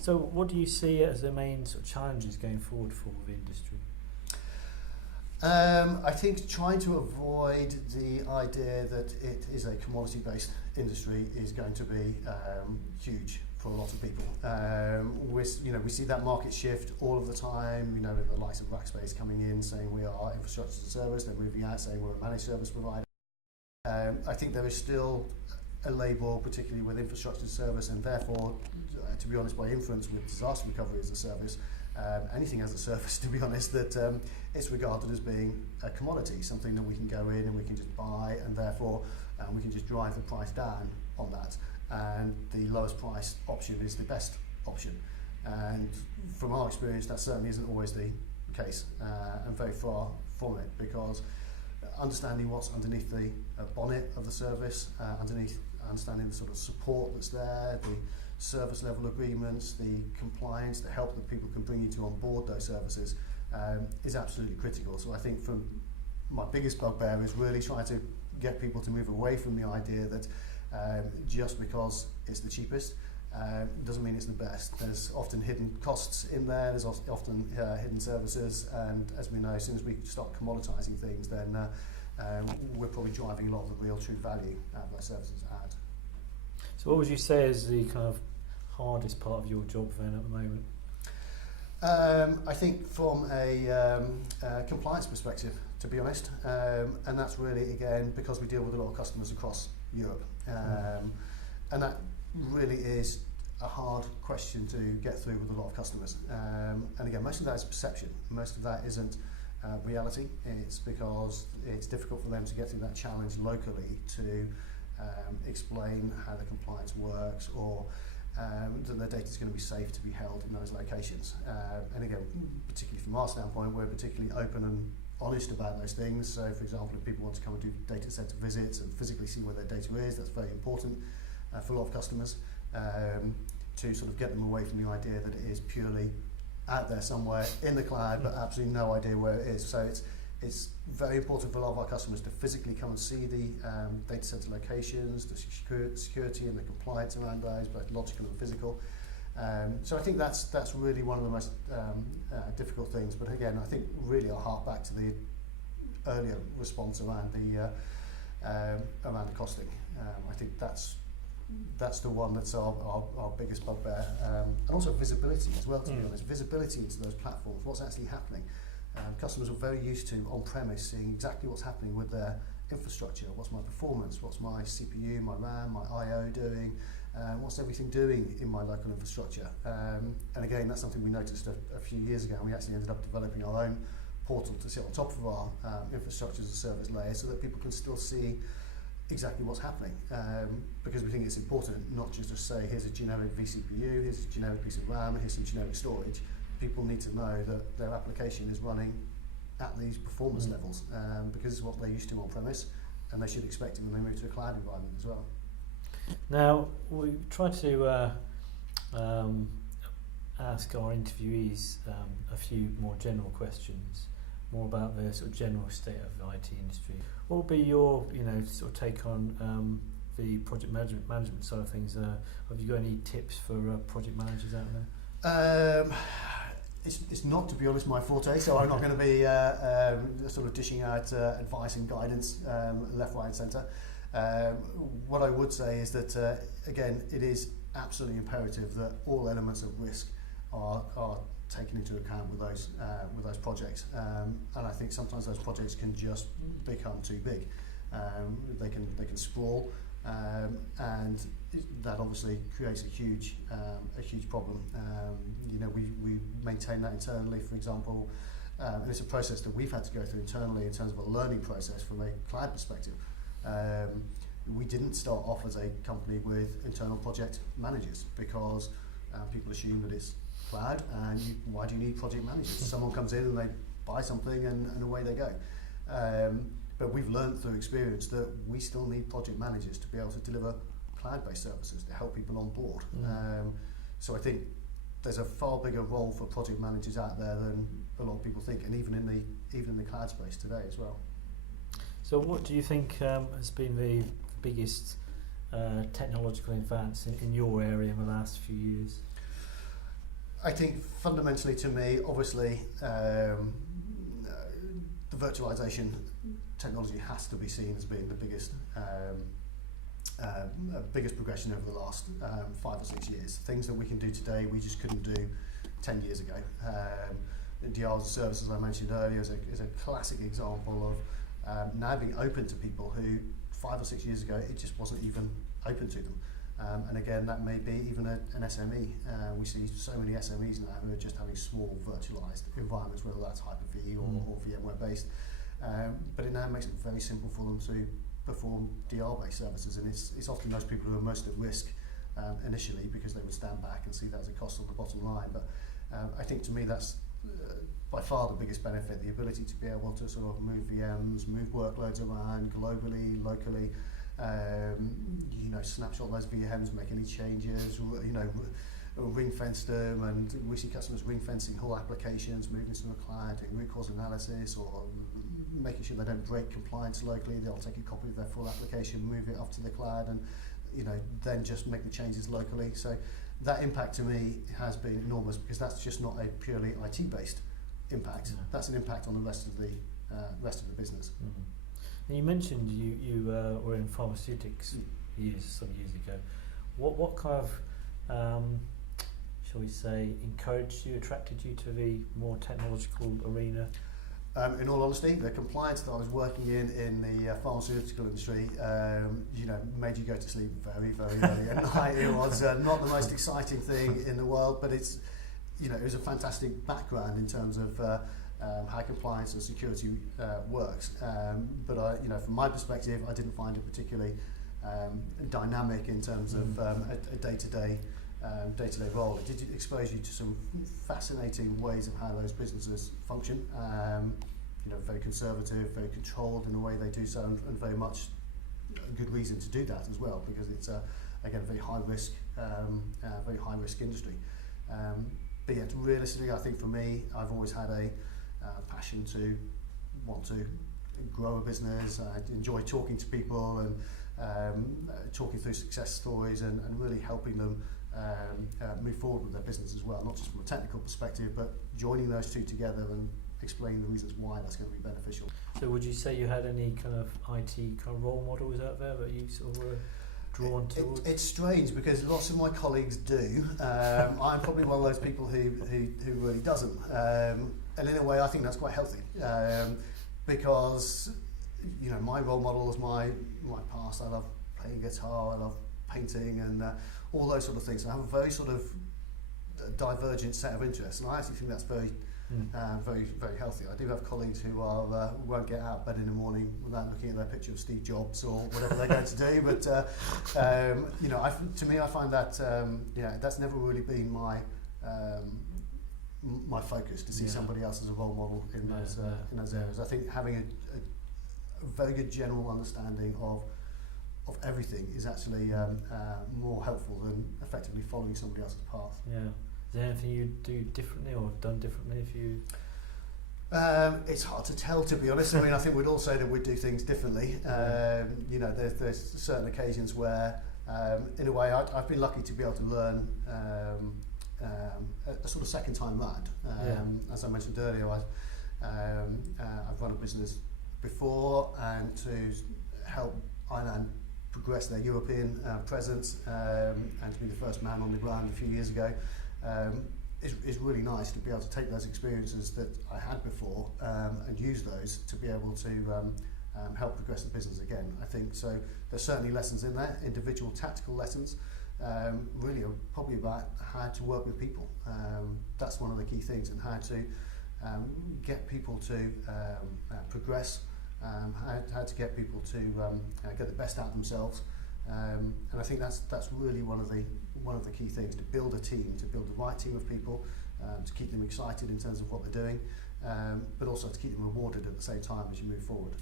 So what do you see as the main sort of challenges going forward for the industry? I think trying to avoid the idea that it is a commodity-based industry is going to be huge for a lot of people. We see that market shift all of the time. With the likes of Rackspace coming in saying we are infrastructure as a service, they're moving out saying we're a managed service provider. I think there is still a label, particularly with infrastructure as a service, and therefore, to be honest, by inference with disaster recovery as a service, anything as a service, to be honest, that it's regarded as being a commodity, something that we can go in and we can just buy, and therefore we can just drive the price down on that. And the lowest price option is the best option. And from our experience, that certainly isn't always the case, and very far from it, because understanding what's underneath the bonnet of the service, understanding the sort of support that's there, the service level agreements, the compliance, the help that people can bring you to on board those services is absolutely critical. So I think from my biggest bugbear is really trying to get people to move away from the idea that just because it's the cheapest doesn't mean it's the best. There's often hidden costs in there, there's often hidden services, and as we know, as soon as we start commoditizing things, then we're probably driving a lot of the real true value out of those services add. So what would you say is the kind of hardest part of your job then at the moment? I think from a compliance perspective, to be honest, and that's really, again, because we deal with a lot of customers across Europe, and that really is a hard question to get through with a lot of customers. And again, most of that is perception. Most of that isn't reality. It's because it's difficult for them to get through that challenge locally to explain how the compliance works, or that their data is going to be safe to be held in those locations. And again, particularly from our standpoint, we're particularly open and honest about those things. So, for example, if people want to come and do data center visits and physically see where their data is, that's very important for a lot of customers, to sort of get them away from the idea that it is purely out there somewhere in the cloud, but absolutely no idea where it is. So it's very important for a lot of our customers to physically come and see the data center locations, the security and the compliance around those, both logical and physical. So I think that's really one of the most difficult things. But again, I think really I'll hark back to the earlier response around the costing. I think that's the one that's our biggest bugbear, and also visibility as well, to be honest. Visibility into those platforms, what's actually happening. Customers are very used to on-premise seeing exactly what's happening with their infrastructure. What's my performance? What's my CPU, my RAM, my I/O doing? What's everything doing in my local infrastructure? And again, that's something we noticed a few years ago, and we actually ended up developing our own portal to sit on top of our infrastructure as a service layer, so that people can still see exactly what's happening, because we think it's important not just to say here's a generic vCPU, here's a generic piece of RAM, here's some generic storage. People need to know that their application is running at these performance levels, because it's what they're used to on premise, and they should expect it when they move to a cloud environment as well. Now, we try to ask our interviewees a few more general questions, more about the sort of general state of the IT industry. What would be your, sort of take on the project management side of things? Have you got any tips for project managers out there? It's not, to be honest, my forte, so I'm not going to be sort of dishing out advice and guidance left, right and centre. What I would say is that, again, it is absolutely imperative that all elements of risk are taken into account with those projects. And I think sometimes those projects can just become too big. They can sprawl, and that obviously creates a huge problem. We maintain that internally, for example, and it's a process that we've had to go through internally in terms of a learning process from a client perspective. We didn't start off as a company with internal project managers, because people assume that it's cloud, and why do you need project managers? Someone comes in and they buy something and away they go. But we've learned through experience that we still need project managers to be able to deliver cloud-based services to help people on board. So I think there's a far bigger role for project managers out there than a lot of people think, and even in the cloud space today as well. So what do you think has been the biggest technological advance in your area in the last few years? I think fundamentally to me, obviously, the virtualization technology has to be seen as being the biggest progression over the last 5 or 6 years. Things that we can do today we just couldn't do 10 years ago. DR as a service, as I mentioned earlier, is a classic example of now being open to people who 5 or 6 years ago it just wasn't even open to them. And again, that may be even an SME. We see so many SMEs now who are just having small virtualized environments, whether that's Hyper-V or VMware based. But it now makes it very simple for them to perform DR-based services, and it's often those people who are most at risk initially, because they would stand back and see that as a cost on the bottom line. But I think to me that's by far the biggest benefit, the ability to be able to sort of move VMs, move workloads around globally, locally, snapshot those VMs, make any changes, ring fence them, and we see customers ring fencing whole applications, moving to the cloud, doing root cause analysis, or making sure they don't break compliance locally. They'll take a copy of their full application, move it off to the cloud, and then just make the changes locally. So that impact to me has been enormous, because that's just not a purely IT-based impact. Yeah. That's an impact on the rest of the business. Mm-hmm. And you mentioned you were in pharmaceutics some years ago. What kind of shall we say encouraged you, attracted you to the more technological arena? In all honesty, the compliance that I was working in the pharmaceutical industry, made you go to sleep very, very early at night. It was not the most exciting thing in the world, but it was a fantastic background in terms of how compliance and security works. But from my perspective, I didn't find it particularly dynamic in terms of a day-to-day role. It did expose you to some fascinating ways of how those businesses function. Very conservative, very controlled in the way they do so, and very much a good reason to do that as well, because it's again a very high risk industry. But yet, realistically, I think for me, I've always had a passion to want to grow a business. I enjoy talking to people and talking through success stories and really helping them move forward with their business as well, not just from a technical perspective, but joining those two together and explaining the reasons why that's going to be beneficial. So would you say you had any kind of IT kind of role models out there that you sort of were drawn towards? It's strange, because lots of my colleagues do. I'm probably one of those people who really doesn't. And in a way, I think that's quite healthy, because my role model is my past. I love playing guitar, I love painting, and all those sort of things. I have a very sort of divergent set of interests, and I actually think that's very, very healthy. I do have colleagues who won't get out of bed in the morning without looking at their picture of Steve Jobs or whatever they're going to do. But to me, I find that that's never really been my focus, to see somebody else as a role model in those areas. I think having a very good general understanding of everything is actually more helpful than effectively following somebody else's path. Yeah. Is there anything you do differently or have done differently if you? It's hard to tell, to be honest. I mean, I think we'd all say that we'd do things differently. There's certain occasions where, in a way, I've been lucky to be able to learn a sort of second time round. As I mentioned earlier, I've run a business before, and to help iLand progress their European presence, and to be the first man on the ground a few years ago, is really nice to be able to take those experiences that I had before and use those to be able to help progress the business again. I think so. There's certainly lessons in there, individual tactical lessons, really are probably about how to work with people. That's one of the key things, and how to get people to progress, how to get people to get the best out of themselves. And I think that's really one of the key things, to build a team, to build the right team of people, to keep them excited in terms of what they're doing, but also to keep them rewarded at the same time as you move forward.